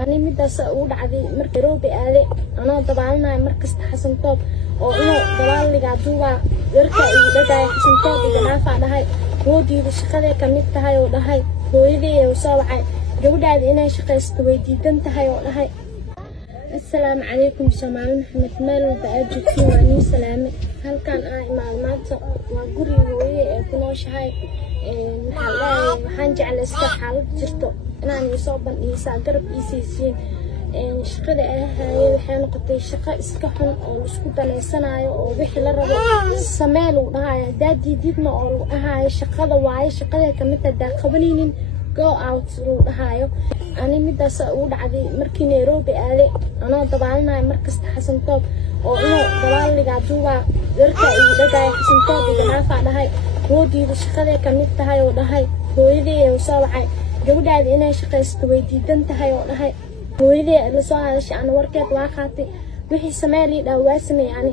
أنا مدرسة أول عادي مركروبي عليه أنا طبعا مركز حسن طب أو إنه طبعا اللي قاعدوا يركع يرجع حسن طب إذا نافع لهاي ودي بالشقة كميت هاي ولا هاي هويدي وصاوعي جودة إنا شقة استويدي دنت هاي ولا هاي. السلام عليكم سماعون محمد مال وبأجي واني سلامي هل كان معلومات وقولي هوية كنوش هاي محلاي وحنجي على استحالة جرتو أنا يصابن إيسا قرب إيسيسين شقة هاي وحين قطي شقة إسكحن أو سكوتا ليسانايو أو بيحي لربو سمالو هاي دادي ديدنا أو هاي شقة وعاي شقة كمتا دا قبنينين go out هايو أنا مدرسة أول عادي مركي نيروبي عليه أنا طبعا مركز حسن طب أو إنه طبعا اللي قاعدوا يرجع حسن طب إذا نافع لهاي ودي بالشقة كميت هاي ولا هاي هويدي وصاوعي جودة إنا شقة استويدي دنت هاي ولا هاي هويدي اللي صاعش أنا وركت واقعتي وحي سمالي دواسني يعني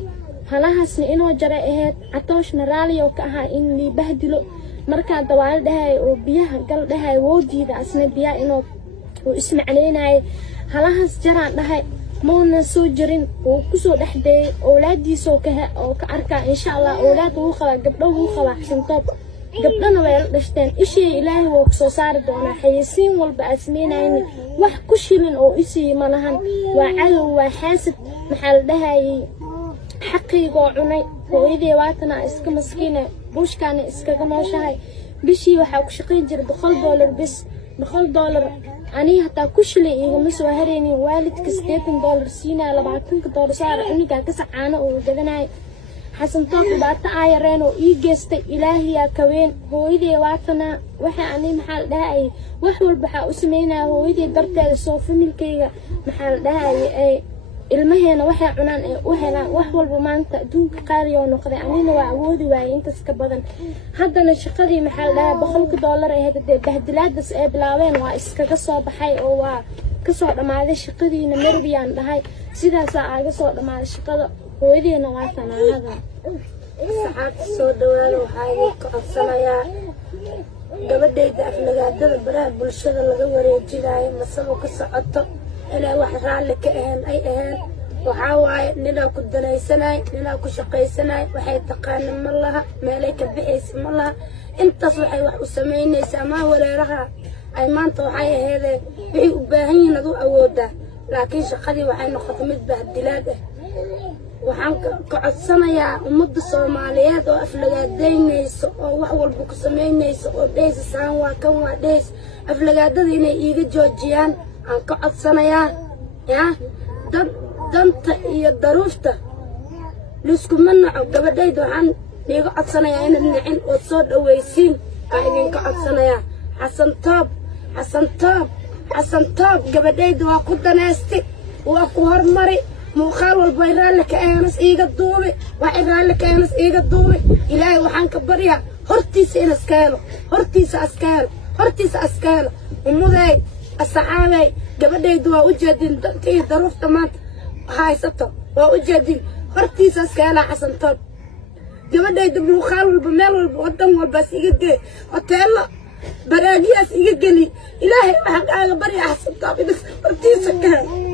هلاهسني إنه جرائهات عطوش نرالي وكأها إني بهدلو marka dawaal dhahay oo biyaha gal dhahay woodiida asna biya inoo oo ismacleynay halahaas jaraan dhahay moona soo jirin oo ku soo dhaxday awlaadiisa oo ka arka insha Allah awlaad uu qaba gabdho uu qaba xasan top gabdhana way la dhashteen ishii ilaahay oo soo saar doona xayisiin walba asmeenayn wax ku shilin oo isii malahan waa calow waa xaasib maxal dhahay xaqiiqo cunay hooyadii waatana iska maskiina bushkaana iskaga nooshahay bishii waxa ku shaqeyn jiray $100 bis $100 ani hataa ku shilay igama soo hareenin waalidka $80 siinaa $20 saar aniga ka sacaano oo gadanay xasan toog baata ayareen oo ii geestay ilaahiya ka weyn hooyadii waatana waxa ani maxal dhahay wax walba waxa u sameynaa hooyadii darteeda soo familkayga maxal dhahay ay ilmaheena waxay cunaan ee u helaan wax walba maanta adduunka qaali oo noqday anina waa awoodi waayay intaas ka badan haddana shaqadii maxaa la $100 ay hadda bahdilaadaas ay bilaabeen waa iskaga soo baxay oo waa ka soo dhamaaday shaqadiina marbiyaan dhahay sidaas aaga soo dhamaaday shaqada hooyadeena waa tanaahada saxaab soo dhawaalo waxay ka codsanayaa gabadhayda aflagaadada baraha bulshada laga wareejinayo masabo ka socoto أنا واحد رالك أي وحاوي نلا كنت نايسناي نلا كشقيسناي وحي تقانم الله مالك بحيس الله انت صحي وح وسميني سما ولا رها أي ما انت وحي هذا بحي وباهين ذو أوده لكن شقدي وحي نختمت بهالدلاده وحن كعصنا يا أمد الصوماليات وأفلقات دينيس وحول بوك سمينيس وديس سان وكم وديس أفلقات ديني إيجي جوجيان aan ka codsanayaa yaa danta iyo daruufta lisku manaco gabadhayda waxaan iiga codsanayaa inaad nicin oo soo dhawaysiin aan idinka codsanayaa xasan toob gabadhayda waa ku daneystay waa ku hormari muuqaal walba ay raalli ka aanas iiga duubi waxay raalli ka aanas iiga duubi ilaahay waxaan ka baryaa hortiisa in hortiisa askaalo umuday الصحابي قبل دوا وجدين تي ظروف تمام هاي سطو ووجدين خرتيس اسكالا حسن طب قبل يدبلو خال والبمال والبقدم والبس يجي وتلا براجياس يجي لي إلهي حق على بري حسن طب خرتيس اسكالا